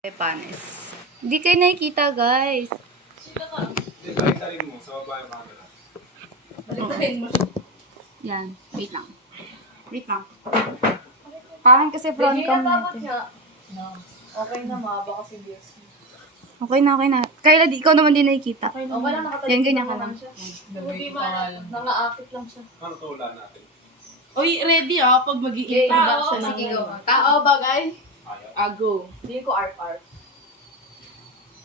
Panes. Hindi kayo nakikita, guys. Baliktarin mo sa baba yung camera. Baliktarin mo. Yan. Wait lang. Wait lang. Parang kasi front cam natin. No. Okay na, mahaba kasi views. Okay na, okay na. Kayla, ikaw naman din nakikita. Okay lang, nakatayo. Yan, ganyan ka lang. Buti man, nangaakit lang siya. Ano to wala natin? Uy, ready ah, pag mag-i-introduction Sige, ng go. Tao, bagay. Ayaw. Go. Hindi ko RR.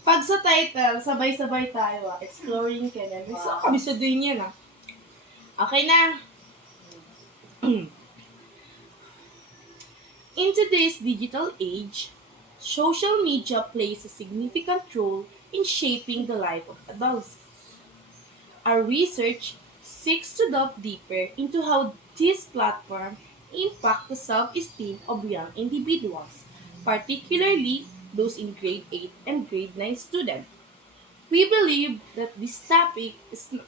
Pag sa title, sabay-sabay tayo ah. Exploring Kenya. May sa kami sa din yan ah. Okay na. In today's digital age, social media plays a significant role in shaping the life of adolescents. Our research seeks to delve deeper into how these platforms impact the self-esteem of young individuals, particularly those in grade 8 and grade 9 students. We believe that this topic is not...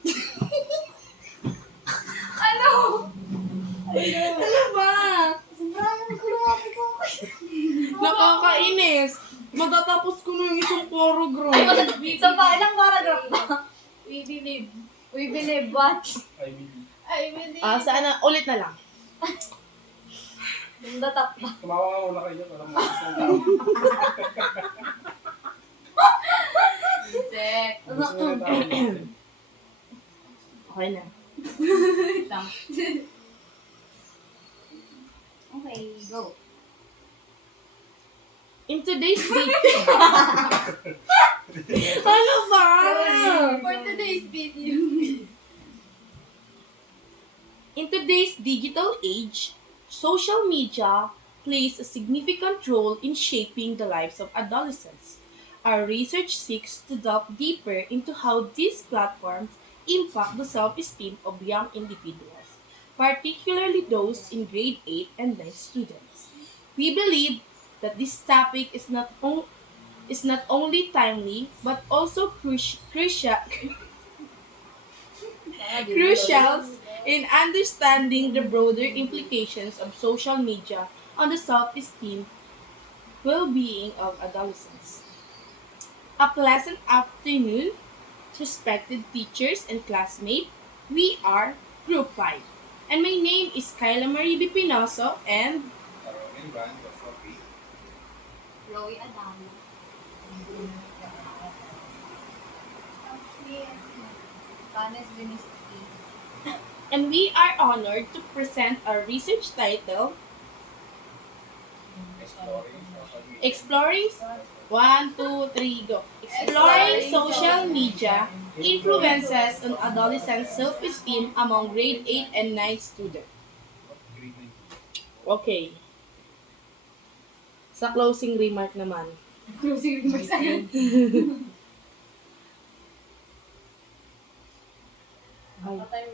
Ano? Ano ba? Nakakainis. Matatapos ko na yung isang paragraph. Dito pa, ilang paragraph ba? We believe. We believe what? I believe. I believe. Sana, ulit na lang. Datap ba? Tumawa nga muna kayo. Walang mga isang tao. Set. Gusto mo na tao. Okay na. Okay, go. In today's video... Ano ba? For today's video. In today's digital age, social media plays a significant role in shaping the lives of adolescents. Our research seeks to delve deeper into how these platforms impact the self-esteem of young individuals, particularly those in grade 8 and 9 students. We believe that this topic is not only timely but also crucial in understanding the broader implications of social media on the self-esteem well-being of adolescents. A pleasant afternoon, respected teachers and classmates. We are Group 5. And my name is Kyla Marie B. Pinoso and Caroline Van, the Sophie. Chloe Adamo. Panes Vinicius. and we are honored to present our research title, Exploring social media. Exploring 1, 2, 3, go. Exploring social media influences on adolescent self-esteem among grade 8 and 9 students. Grade 9. Okay. Sa closing remark naman. Closing remarks. Ay,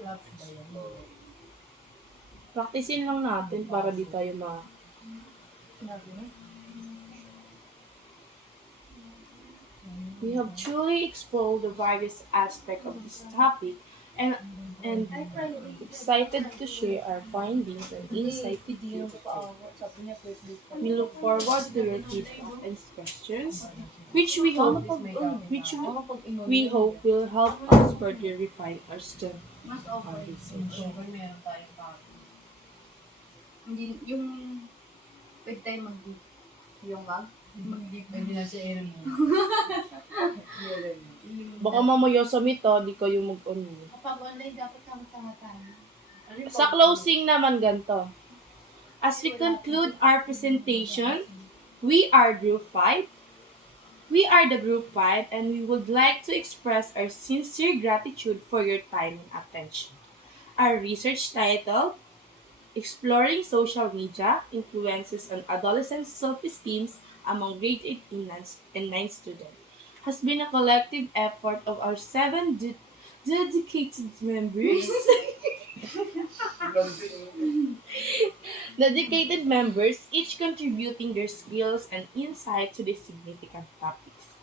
practicein lang natin para di tayo We have truly explored the various aspects of this topic and excited to share our findings and insights with you. We look forward to your feedback and questions, which we hope will help us further refine our strength. Mas Our okay. research. Hindi, yung... Pwede tayo mag-deep. Yung wag? Mag-deep. Baka mamaya sa mito, di kayo mag-on. Kapag online, dapat sama-sama tayo. Sa closing naman ganito. As we conclude our presentation, we are Group 5. We are the Group 5 and we would like to express our sincere gratitude for your time and attention. Our research title, Exploring Social Media Influences on Adolescent Self-Esteem among grade 8 and 9 students, has been a collective effort of our 7 dedicated members. Dedicated members, each contributing their skills and insight to these significant topics.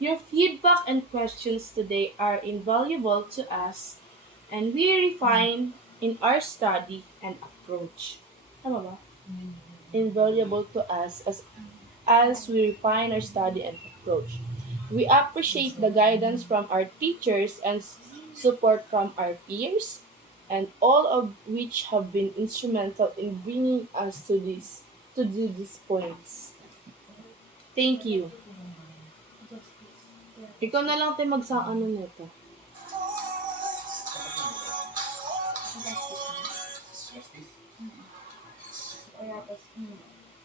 Your feedback and questions today are invaluable to us, and we refine in our study and approach. Tama ba? Invaluable to us as we refine our study and approach. We appreciate the guidance from our teachers and support from our peers, and all of which have been instrumental in bringing us to these points. Thank you. Ikaw na lang tayo ano nito. Justice?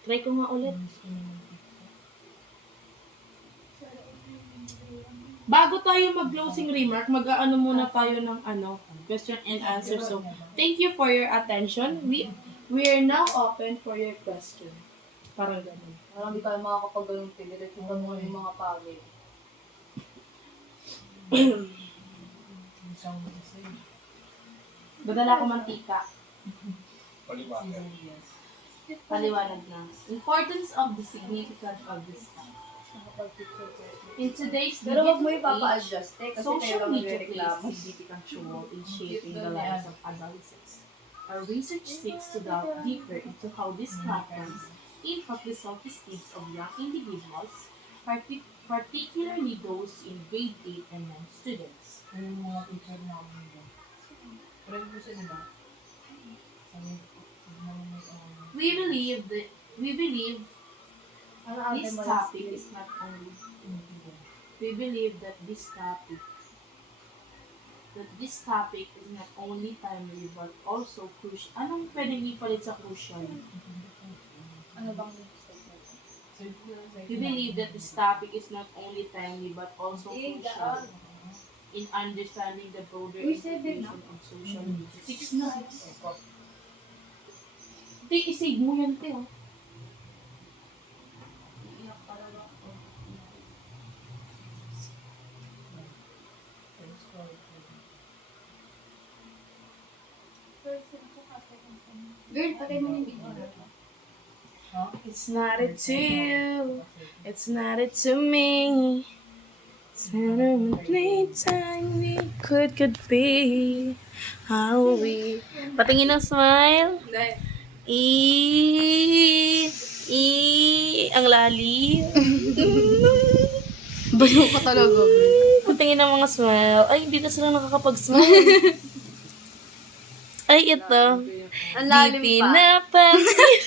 Try ko nga ulit. Bago tayo mag-closing remark, mag-ano muna tayo ng question and answer. So, thank you for your attention. We are now open for your question. Parang ganun. Parang di tayo makakapag-ganong tinilit yung mga pagod. Badala ko mantika. Paliwanag. Paliwanag na. Importance of the significance of this time. In today's Pero wag mo digital age, ipapa-adjust kasi social kayo media magreklamo. plays a significant role in shaping the lives of adolescents. Our research seeks to delve deeper into how these platforms impact the self-esteem of young individuals, particularly those in grade 8 and 9 students. We believe this topic is not only we believe that this topic is not only timely but also crucial. Anong pwedeng ipalit sa crucial? Ano bang statement? We believe that this topic is not only timely but also crucial in understanding the broader implication of social media. 6 na. Te, isave mo yan, te. Oh. Girl, patay mo yung video. It's not it to you, it's not it to me. It's not a time we could be. How we... Patingin ng smile. Ang lalim. Bayo ka talaga, girl. Patingin ng mga smile. Ay, hindi na sila nakakapag-smile. Ay, ito. Ang lalim Di pa. pinapansin.